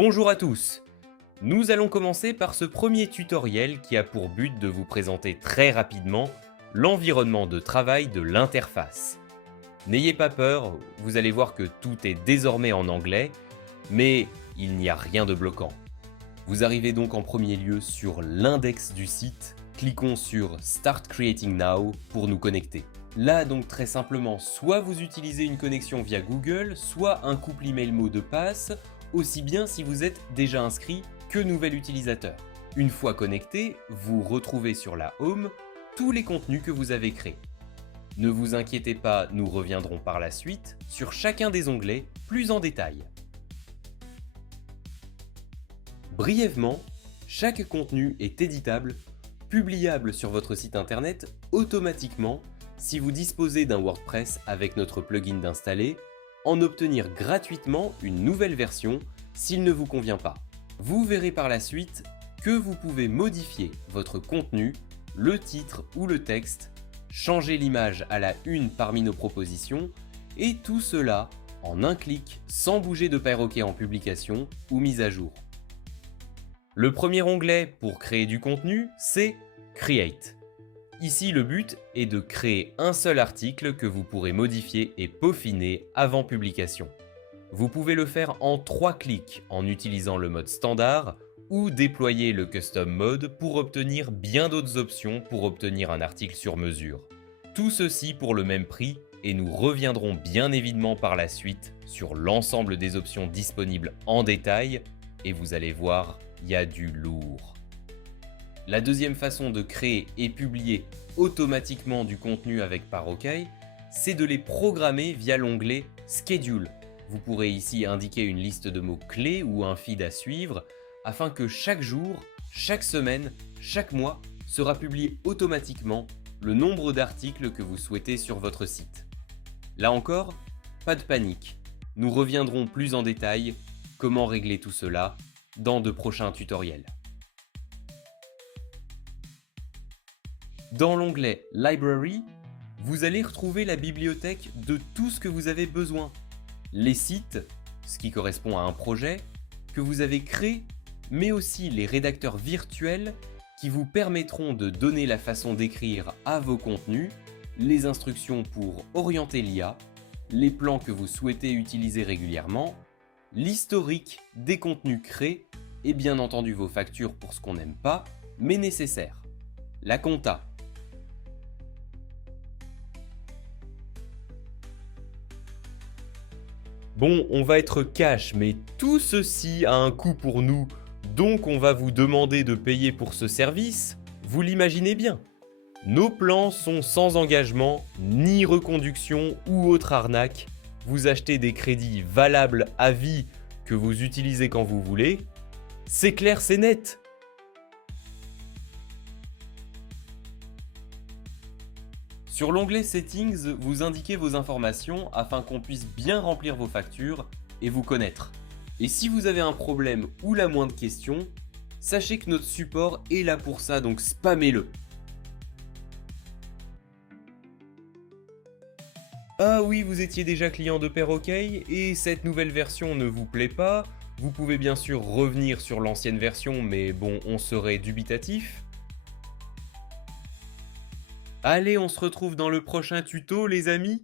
Bonjour à tous. Nous allons commencer par ce premier tutoriel qui a pour but de vous présenter très rapidement l'environnement de travail de l'interface. N'ayez pas peur, vous allez voir que tout est désormais en anglais, mais il n'y a rien de bloquant. Vous arrivez donc en premier lieu sur l'index du site, cliquons sur Start Creating Now pour nous connecter. Là donc très simplement, soit vous utilisez une connexion via Google, soit un couple email mot de passe, aussi bien si vous êtes déjà inscrit que nouvel utilisateur. Une fois connecté, vous retrouvez sur la Home tous les contenus que vous avez créés. Ne vous inquiétez pas, nous reviendrons par la suite sur chacun des onglets plus en détail. Brièvement, chaque contenu est éditable, publiable sur votre site internet automatiquement si vous disposez d'un WordPress avec notre plugin d'installer, en obtenir gratuitement une nouvelle version s'il ne vous convient pas. Vous verrez par la suite que vous pouvez modifier votre contenu, le titre ou le texte, changer l'image à la une parmi nos propositions, et tout cela en un clic sans bouger de perroquet en publication ou mise à jour. Le premier onglet pour créer du contenu, c'est Create. Ici, le but est de créer un seul article que vous pourrez modifier et peaufiner avant publication. Vous pouvez le faire en 3 clics en utilisant le mode standard ou déployer le Custom Mode pour obtenir bien d'autres options pour obtenir un article sur mesure. Tout ceci pour le même prix et nous reviendrons bien évidemment par la suite sur l'ensemble des options disponibles en détail et vous allez voir, il y a du lourd. La deuxième façon de créer et publier automatiquement du contenu avec Parokay, c'est de les programmer via l'onglet Schedule. Vous pourrez ici indiquer une liste de mots-clés ou un feed à suivre afin que chaque jour, chaque semaine, chaque mois sera publié automatiquement le nombre d'articles que vous souhaitez sur votre site. Là encore, pas de panique. Nous reviendrons plus en détail comment régler tout cela dans de prochains tutoriels. Dans l'onglet Library, vous allez retrouver la bibliothèque de tout ce que vous avez besoin. Les sites, ce qui correspond à un projet, que vous avez créé, mais aussi les rédacteurs virtuels qui vous permettront de donner la façon d'écrire à vos contenus, les instructions pour orienter l'IA, les plans que vous souhaitez utiliser régulièrement, l'historique des contenus créés et bien entendu vos factures pour ce qu'on n'aime pas, mais nécessaire. La compta. Bon, on va être cash, mais tout ceci a un coût pour nous, donc on va vous demander de payer pour ce service, vous l'imaginez bien. Nos plans sont sans engagement, ni reconduction ou autre arnaque. Vous achetez des crédits valables à vie que vous utilisez quand vous voulez. C'est clair, c'est net. Sur l'onglet Settings, vous indiquez vos informations afin qu'on puisse bien remplir vos factures et vous connaître. Et si vous avez un problème ou la moindre question, sachez que notre support est là pour ça, donc spammez-le. Ah oui, vous étiez déjà client de Perroquet et cette nouvelle version ne vous plaît pas. Vous pouvez bien sûr revenir sur l'ancienne version, mais bon, on serait dubitatif. Allez, on se retrouve dans le prochain tuto les amis.